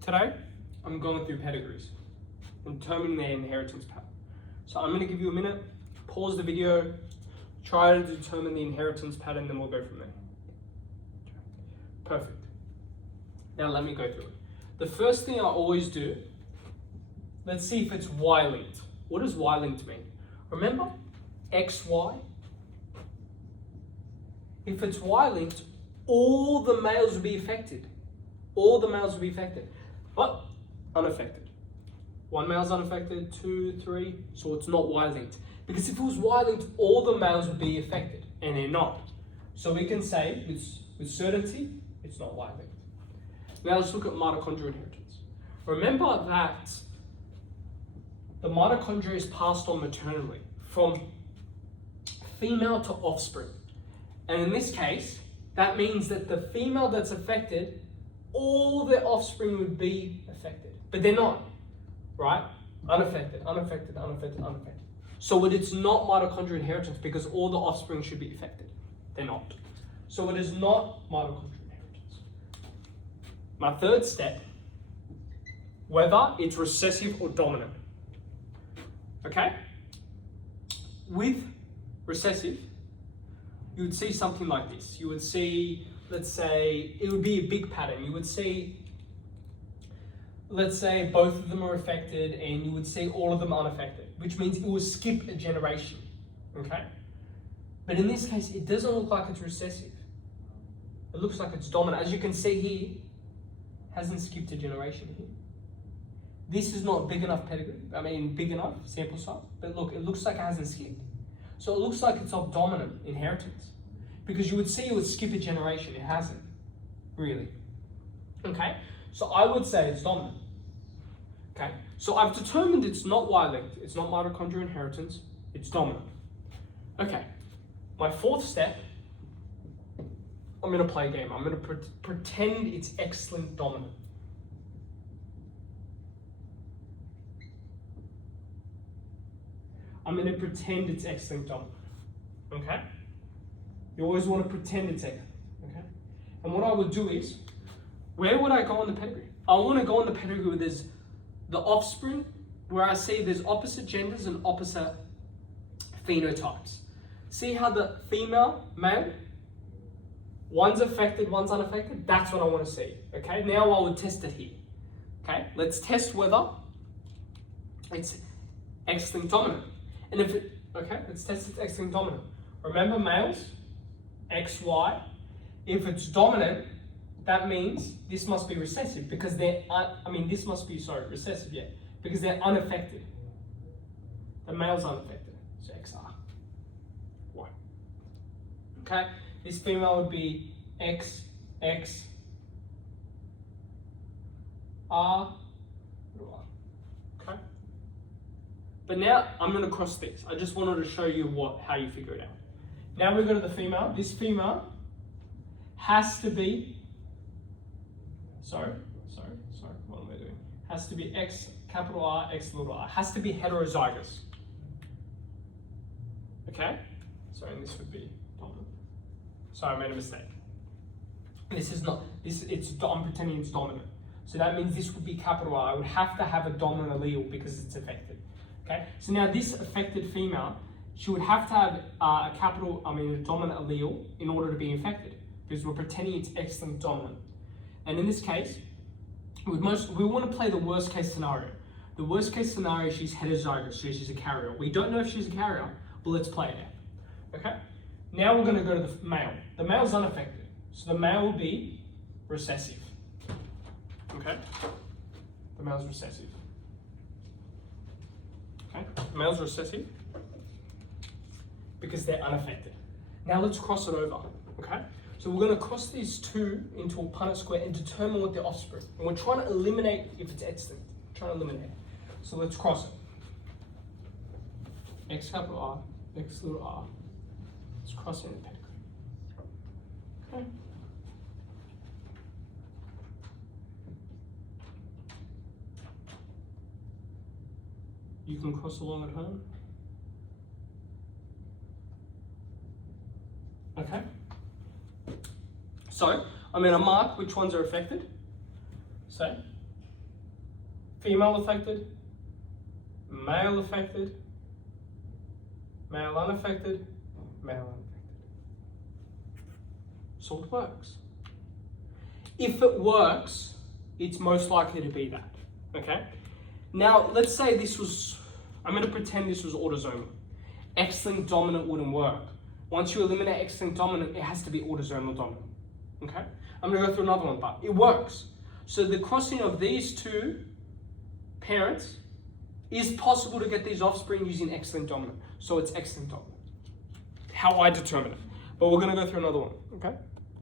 Today, I'm going through pedigrees and determining their inheritance pattern. So I'm going to give you a minute, pause the video, try to determine the inheritance pattern, then we'll go from there. Perfect. Now let me go through it. The first thing I always do, let's see if it's Y-linked. What does Y-linked mean? Remember XY? If it's Y-linked, all the males will be affected. All the males will be affected, but unaffected. One male's unaffected, 2, 3, so it's not Y-linked. Because if it was Y-linked, all the males would be affected, and they're not. So we can say with certainty, it's not Y-linked. Now let's look at mitochondrial inheritance. Remember that the mitochondria is passed on maternally from female to offspring. And in this case, that means that the female that's affected, all their offspring would be affected. But they're not, right? Unaffected, unaffected, unaffected, unaffected. So it's not mitochondrial inheritance because all the offspring should be affected. They're not. So it is not mitochondrial inheritance. My third step, whether it's recessive or dominant. Okay? With recessive, you would see something like this. You would see, let's say, it would be a big pattern. You would see, let's say, both of them are affected and you would see all of them unaffected, which means it will skip a generation, okay? But in this case, it doesn't look like it's recessive. It looks like it's dominant. As you can see here, hasn't skipped a generation here. This is not big enough pedigree, big enough sample size, but look, it looks like it hasn't skipped. So it looks like it's of dominant inheritance because you would see it would skip a generation. It hasn't, really. Okay, so I would say it's dominant. Okay, so I've determined it's not Y-linked, it's not mitochondrial inheritance, it's dominant. Okay, my fourth step, I'm going to play a game. I'm going to pretend it's X-linked dominant. I'm going to pretend it's X-linked dominant, okay? You always want to pretend it's X, okay? And what I would do is, where would I go on the pedigree? I want to go on the pedigree where there's the offspring, where I see there's opposite genders and opposite phenotypes. See how the female, male, one's affected, one's unaffected? That's what I want to see, okay? Now I would test it here, okay? Let's test whether it's X-linked dominant. And if it, okay, let's test its X-linked dominant. Remember males, XY. If it's dominant, that means this must be recessive because they're, this must be, recessive, yeah, because they're unaffected. The male's unaffected, so XR. Y. Okay, this female would be X, X, R, okay. But now I'm going to cross this. I just wanted to show you how you figure it out. Now we go to the female. This female has to be, what am I doing? Has to be X capital R, X little r. Has to be heterozygous. Okay? Sorry, and this would be dominant. Sorry, I made a mistake. This is not, I'm pretending it's dominant. So that means this would be capital R. I would have to have a dominant allele because it's affected. Okay, so now this affected female, she would have to have a dominant allele in order to be infected because we're pretending it's X-linked dominant. And in this case, we want to play the worst case scenario. The worst case scenario, she's heterozygous, so she's a carrier. We don't know if she's a carrier, but let's play it out. Okay, now we're going to go to the male. The male's unaffected, so the male will be recessive. Okay, the male's recessive. Okay, males recessive because they're unaffected. Now let's cross it over, okay? So we're going to cross these two into a Punnett square and determine what the offspring. And we're trying to eliminate if it's X-linked. Trying to eliminate. So let's cross it. X capital R, X little r. Let's cross it in the pedigree. Okay. You can cross along at home. Okay. So I'm going to mark which ones are affected. So female affected, male affected, male unaffected, male unaffected. So it works. If it works, it's most likely to be that, okay? Now, let's say this was, I'm going to pretend this was autosomal. X-linked dominant wouldn't work. Once you eliminate X-linked dominant, it has to be autosomal dominant, okay? I'm going to go through another one, but it works. So the crossing of these two parents is possible to get these offspring using X-linked dominant. So it's X-linked dominant. How I determine it. But we're going to go through another one, okay?